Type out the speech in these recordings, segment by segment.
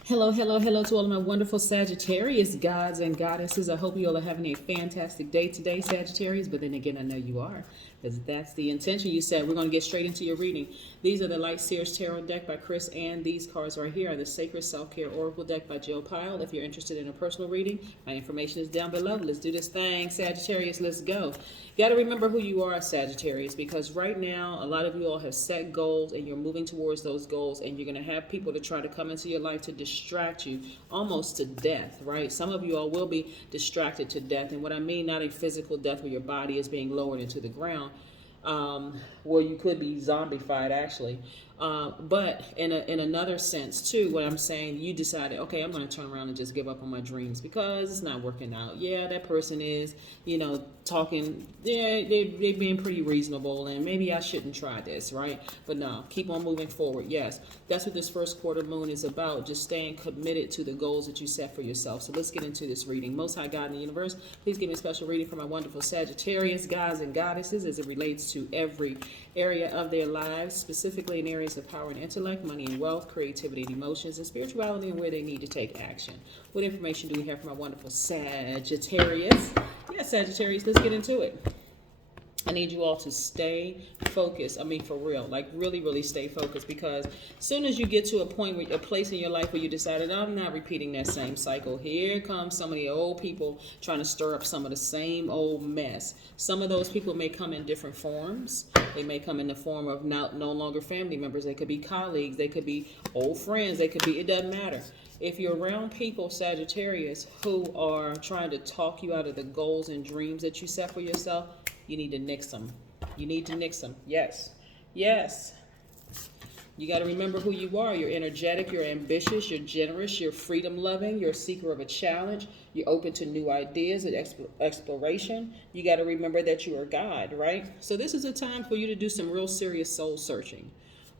Hello, hello, hello to all of my wonderful Sagittarius gods and goddesses. I hope you all are having a fantastic day today, Sagittarius. But then again, I know you are, because that's the intention. You said we're going to get straight into your reading. These are the Light Seers Tarot deck by Chris, and these cards right here are the Sacred Self-Care Oracle deck by Jill Pyle. If you're interested in a personal reading, my information is down below. Let's do this thing, Sagittarius. Let's go. Got to remember who you are, Sagittarius, because right now a lot of you all have set goals and you're moving towards those goals, and you're going to have people to try to come into your life to distract you almost to death, right? Some of you all will be distracted to death, and what I mean, not a physical death where your body is being lowered into the ground, where you could be zombified actually. But in another sense too, what I'm saying, you decided, okay, I'm going to turn around and just give up on my dreams because it's not working out. Yeah, that person is, talking, yeah, they being pretty reasonable, and maybe I shouldn't try this, right? But no, keep on moving forward. Yes, that's what this first quarter moon is about, just staying committed to the goals that you set for yourself. So let's get into this reading. Most High God in the universe, please give me a special reading for my wonderful Sagittarius gods and goddesses as it relates to every area of their lives, specifically in areas of power and intellect, money and wealth, creativity and emotions, and spirituality, and where they need to take action. What information do we have from our wonderful Sagittarius? Yeah, Sagittarius, let's get into it. I need you all to stay focused. I mean, for real, like really, really stay focused, because as soon as you get to a point where a place in your life where you decided, I'm not repeating that same cycle, here comes some of the old people trying to stir up some of the same old mess. Some of those people may come in different forms. They may come in the form of no longer family members. They could be colleagues. They could be old friends. They could be, it doesn't matter. If you're around people, Sagittarius, who are trying to talk you out of the goals and dreams that you set for yourself, you need to nix them. You need to nix them. Yes. Yes. You got to remember who you are. You're energetic, you're ambitious, you're generous, you're freedom loving, you're a seeker of a challenge, you're open to new ideas and exploration. You got to remember that you are God, right? So this is a time for you to do some real serious soul searching.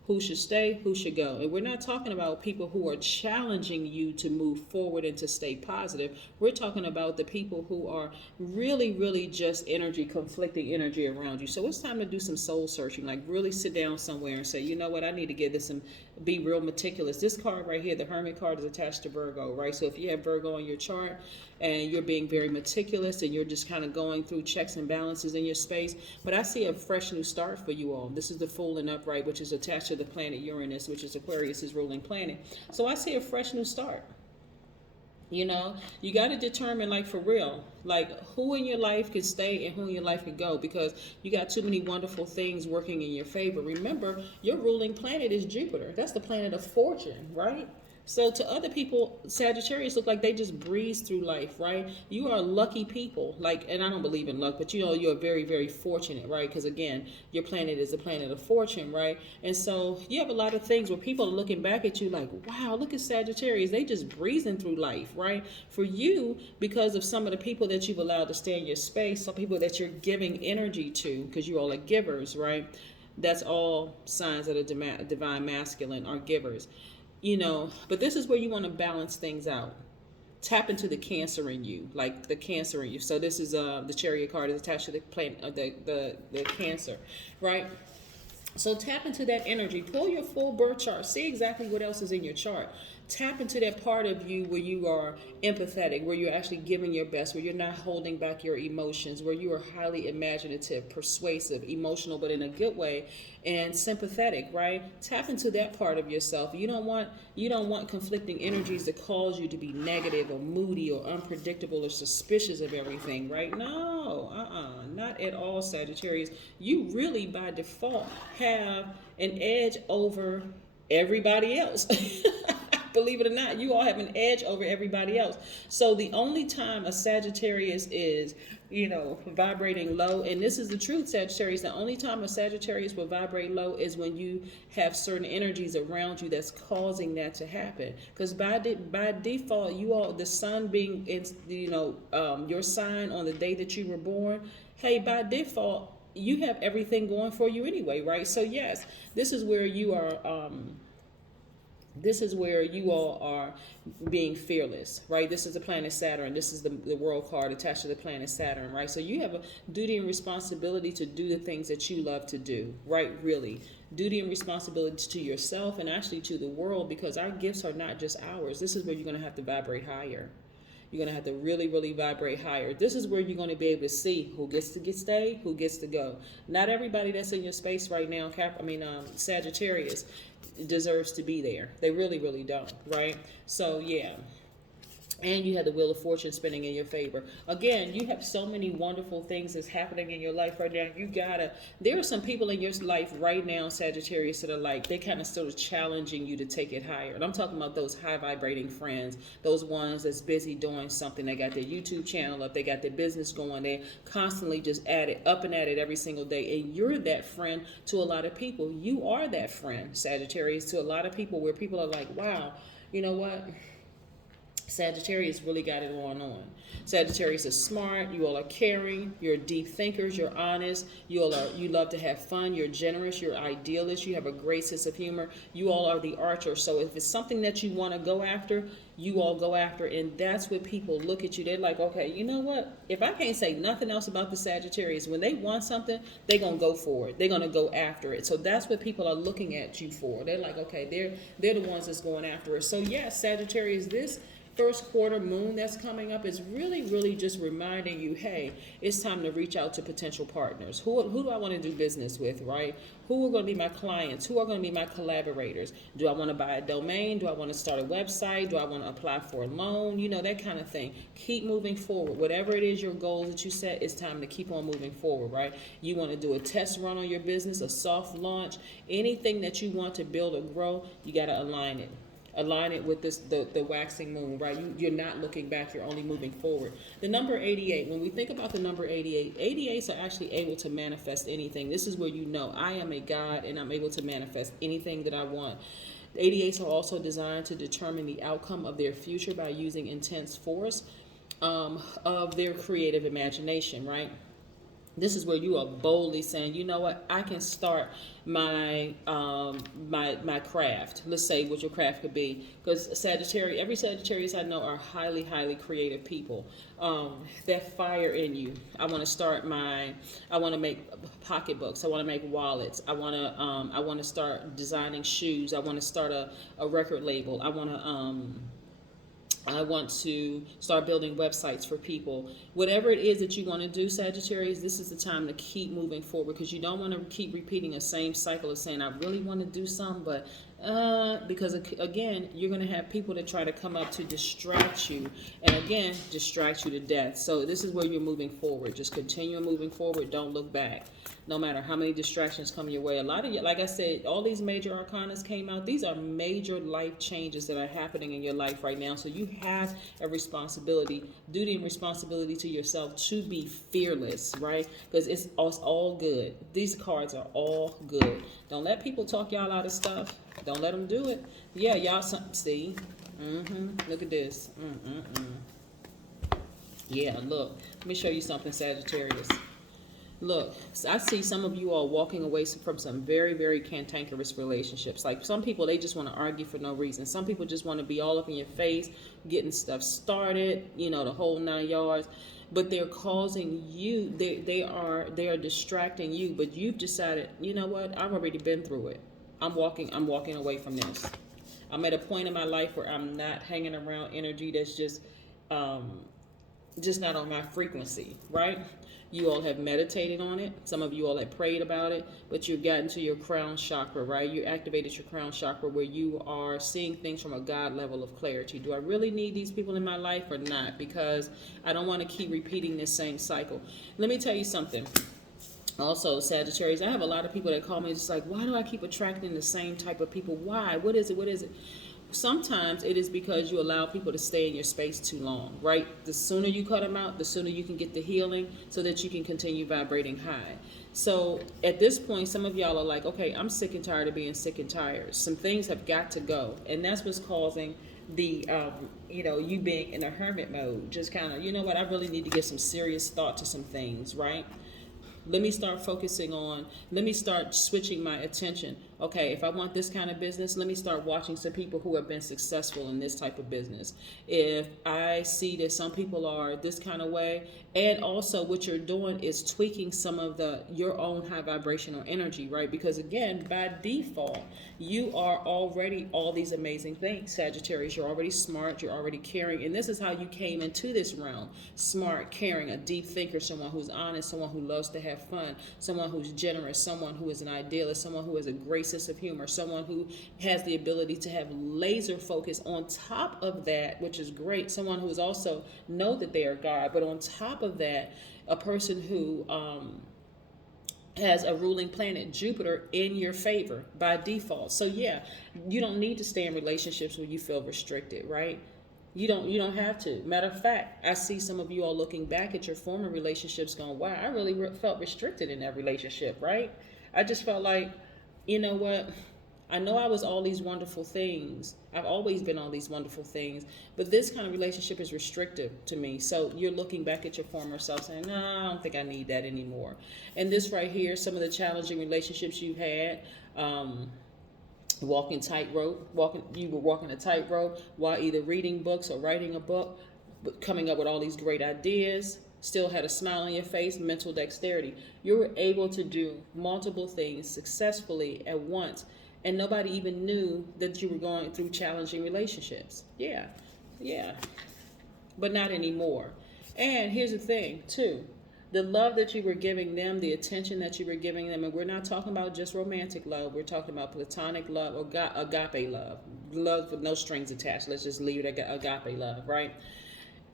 Who should stay, who should go? And we're not talking about people who are challenging you to move forward and to stay positive. We're talking about the people who are really, really just conflicting energy around you. So it's time to do some soul searching, like really sit down somewhere and say, you know what, I need to get this and be real meticulous. This card right here, the Hermit card, is attached to Virgo, right? So if you have Virgo on your chart and you're being very meticulous and you're just kind of going through checks and balances in your space, but I see a fresh new start for you all. This is the Fool and Upright, which is attached to the planet Uranus, which is Aquarius's ruling planet. So I see a fresh new start. You got to determine, like, for real, like, who in your life can stay and who in your life can go, because you got too many wonderful things working in your favor. Remember, your ruling planet is Jupiter. That's the planet of fortune, right? So to other people, Sagittarius look like they just breeze through life, right? You are lucky people, like, and I don't believe in luck, but you're very, very fortunate, right? Because again, your planet is a planet of fortune, right? And so you have a lot of things where people are looking back at you like, wow, look at Sagittarius. They just breezing through life, right? For you, because of some of the people that you've allowed to stay in your space, some people that you're giving energy to, because you all are givers, right? That's all signs of the divine masculine are givers. But this is where you want to balance things out. Tap into the Cancer in you, like the Cancer in you. So this is the Chariot card is attached to the planet of the Cancer, right? So tap into that energy. Pull your full birth chart. See exactly what else is in your chart. Tap into that part of you where you are empathetic, where you're actually giving your best, where you're not holding back your emotions, where you are highly imaginative, persuasive, emotional, but in a good way, and sympathetic, right? Tap into that part of yourself. You don't want conflicting energies that cause you to be negative or moody or unpredictable or suspicious of everything, right? No, not at all, Sagittarius. You really by default have an edge over everybody else. Believe it or not, you all have an edge over everybody else. So the only time a Sagittarius is, vibrating low, and this is the truth, Sagittarius, the only time a Sagittarius will vibrate low is when you have certain energies around you that's causing that to happen. Because by default, you all, the sun being in, your sign on the day that you were born, hey, by default, you have everything going for you anyway, right? So yes, this is where you are This is where you all are being fearless, right? This is the planet Saturn. This is the world card attached to the planet Saturn, right? So you have a duty and responsibility to do the things that you love to do, right? Really. Duty and responsibility to yourself and actually to the world, because our gifts are not just ours. This is where you're going to have to vibrate higher. You're going to have to really, really vibrate higher. This is where you're going to be able to see who gets to stay, who gets to go. Not everybody that's in your space right now, Sagittarius, deserves to be there. They really, really don't, right? So, yeah. And you have the Wheel of Fortune spinning in your favor. Again, you have so many wonderful things that's happening in your life right now. There are some people in your life right now, Sagittarius, that are like, they kind of sort of challenging you to take it higher. And I'm talking about those high vibrating friends, those ones that's busy doing something. They got their YouTube channel up, they got their business going, they constantly just up and at it every single day. And you're that friend to a lot of people. You are that friend, Sagittarius, to a lot of people, where people are like, wow, you know what? Sagittarius really got it going on. Sagittarius is smart. You all are caring. You're deep thinkers. You're honest. You love to have fun. You're generous. You're idealist. You have a great sense of humor. You all are the archer. So if it's something that you want to go after, you all go after. And that's what people look at you. They're like, okay, you know what? If I can't say nothing else about the Sagittarius, when they want something, they're going to go for it. They're going to go after it. So that's what people are looking at you for. They're like, okay, they're the ones that's going after it. So yes, Sagittarius, this first quarter moon that's coming up is really, really just reminding you, hey, it's time to reach out to potential partners. Who do I want to do business with, right? Who are going to be my clients? Who are going to be my collaborators? Do I want to buy a domain? Do I want to start a website? Do I want to apply for a loan? You know, that kind of thing. Keep moving forward. Whatever it is, your goals that you set, it's time to keep on moving forward, right? You want to do a test run on your business, a soft launch, anything that you want to build or grow, you got to align it. Align it with the waxing moon, right? You're not looking back, you're only moving forward. The number 88, when we think about the number 88, 88s are actually able to manifest anything. This is where you know, I am a God and I'm able to manifest anything that I want. 88s are also designed to determine the outcome of their future by using intense force of their creative imagination, right? This is where you are boldly saying, you know what, I can start my my craft. Let's say what your craft could be. Because every Sagittarius I know are highly, highly creative people. That fire in you. I want to make pocketbooks. I want to make wallets. I want to start designing shoes. I want to start a record label. I want to start building websites for people. Whatever it is that you want to do, Sagittarius, this is the time to keep moving forward, because you don't want to keep repeating the same cycle of saying, I really want to do something, but because again, you're going to have people that try to come up to distract you, and again, distract you to death. So this is where you're moving forward. Just continue moving forward. Don't look back. No matter how many distractions come your way. A lot of you, like I said, all these major arcanas came out. These are major life changes that are happening in your life right now. So you have a responsibility, duty and responsibility to yourself to be fearless, right? Because it's all good. These cards are all good. Don't let people talk y'all out of stuff. Don't let them do it. Yeah, y'all see. Look at this. Yeah, look. Let me show you something, Sagittarius. Look, I see some of you all walking away from some very, very cantankerous relationships. Like some people, they just want to argue for no reason. Some people just want to be all up in your face, getting stuff started, you know, the whole 9 yards. But they're causing you, they are distracting you. But you've decided, you know what, I've already been through it. I'm walking away from this. I'm at a point in my life where I'm not hanging around energy that's just not on my frequency, right? You all have meditated on it. Some of you all have prayed about it, but you've gotten to your crown chakra, right? You activated your crown chakra where you are seeing things from a God level of clarity. Do I really need these people in my life or not? Because I don't want to keep repeating this same cycle. Let me tell you something. Also, Sagittarius, I have a lot of people that call me just like, why do I keep attracting the same type of people? Why? What is it? Sometimes it is because you allow people to stay in your space too long, right? The sooner you cut them out, the sooner you can get the healing so that you can continue vibrating high. So at this point, some of y'all are like, okay, I'm sick and tired of being sick and tired. Some things have got to go. And that's what's causing the, you being in a hermit mode. Just kind of, you know what, I really need to give some serious thought to some things, right? Let me start switching my attention okay, if I want this kind of business, let me start watching some people who have been successful in this type of business. If I see that some people are this kind of way, and also what you're doing is tweaking some of your own high vibrational energy, right? Because again, by default, you are already all these amazing things, Sagittarius. You're already smart, you're already caring, and this is how you came into this realm. Smart, caring, a deep thinker, someone who's honest, someone who loves to have fun, someone who's generous, someone who is an idealist, someone who has a great sense of humor, someone who has the ability to have laser focus on top of that, which is great. Someone who is also know that they are God, but on top of that, a person who has a ruling planet, Jupiter, in your favor by default. So yeah, you don't need to stay in relationships where you feel restricted, right? You don't have to. Matter of fact, I see some of you all looking back at your former relationships going, wow, I really felt restricted in that relationship, right? I just felt like, you know what? I know I was all these wonderful things. I've always been all these wonderful things, but this kind of relationship is restrictive to me. So you're looking back at your former self saying, no, I don't think I need that anymore. And this right here, some of the challenging relationships you had, walking tightrope, you were walking a tightrope while either reading books or writing a book, but coming up with all these great ideas, still had a smile on your face, mental dexterity. You were able to do multiple things successfully at once, and nobody even knew that you were going through challenging relationships. Yeah, but not anymore. And here's the thing, too. The love that you were giving them, the attention that you were giving them, and we're not talking about just romantic love. We're talking about platonic love or agape love. Love with no strings attached. Let's just leave it at agape love, right?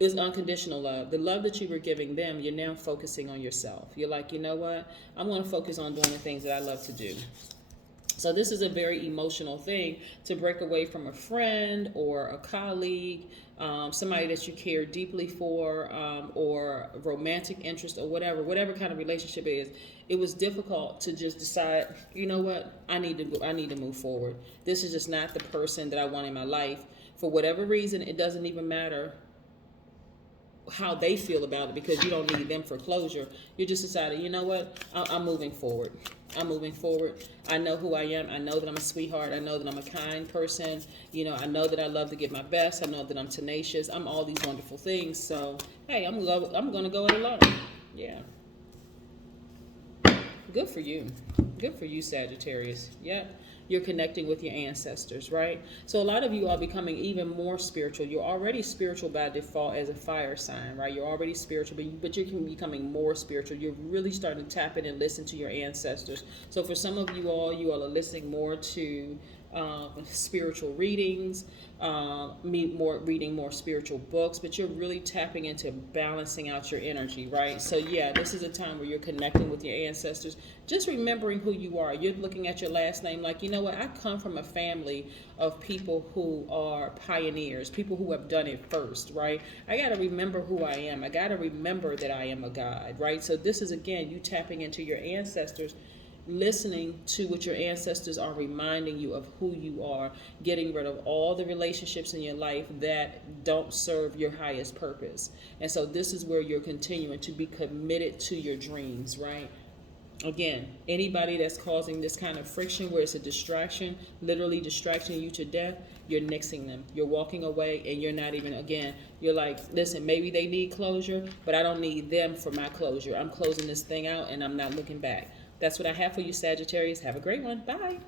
Is unconditional love. The love that you were giving them, you're now focusing on yourself. You're like, you know what? I'm going to focus on doing the things that I love to do. So this is a very emotional thing to break away from a friend or a colleague, somebody that you care deeply for, or romantic interest or whatever kind of relationship it is. It was difficult to just decide, you know what, I need to move forward. This is just not the person that I want in my life. For whatever reason, it doesn't even matter how they feel about it, because you don't need them for closure. You just decided, you know what, I'm moving forward. I know who I am. I know that I'm a sweetheart. I know that I'm a kind person. You know, I know that I love to give my best. I know that I'm tenacious. I'm all these wonderful things. So, hey, I'm going to go it alone. Yeah. Good for you. Good for you, Sagittarius. Yep. You're connecting with your ancestors, right? So a lot of you are becoming even more spiritual. You're already spiritual by default as a fire sign, right? You're already spiritual, but you're becoming more spiritual. You're really starting to tap in and listen to your ancestors. So for some of you all are listening more to spiritual readings, reading more spiritual books, but you're really tapping into balancing out your energy, right? So yeah, this is a time where you're connecting with your ancestors, just remembering who you are. You're looking at your last name like, you know what, I come from a family of people who are pioneers, people who have done it first, right? I got to remember who I am. I got to remember that I am a God, right? So this is, again, you tapping into your ancestors, listening to what your ancestors are reminding you of who you are, getting rid of all the relationships in your life that don't serve your highest purpose. And so this is where you're continuing to be committed to your dreams, right? Again, anybody that's causing this kind of friction where it's a distraction, literally distracting you to death, you're nixing them. You're walking away, and you're not even, again, you're like, listen, maybe they need closure, but I don't need them for my closure. I'm closing this thing out, and I'm not looking back. That's what I have for you, Sagittarius. Have a great one. Bye.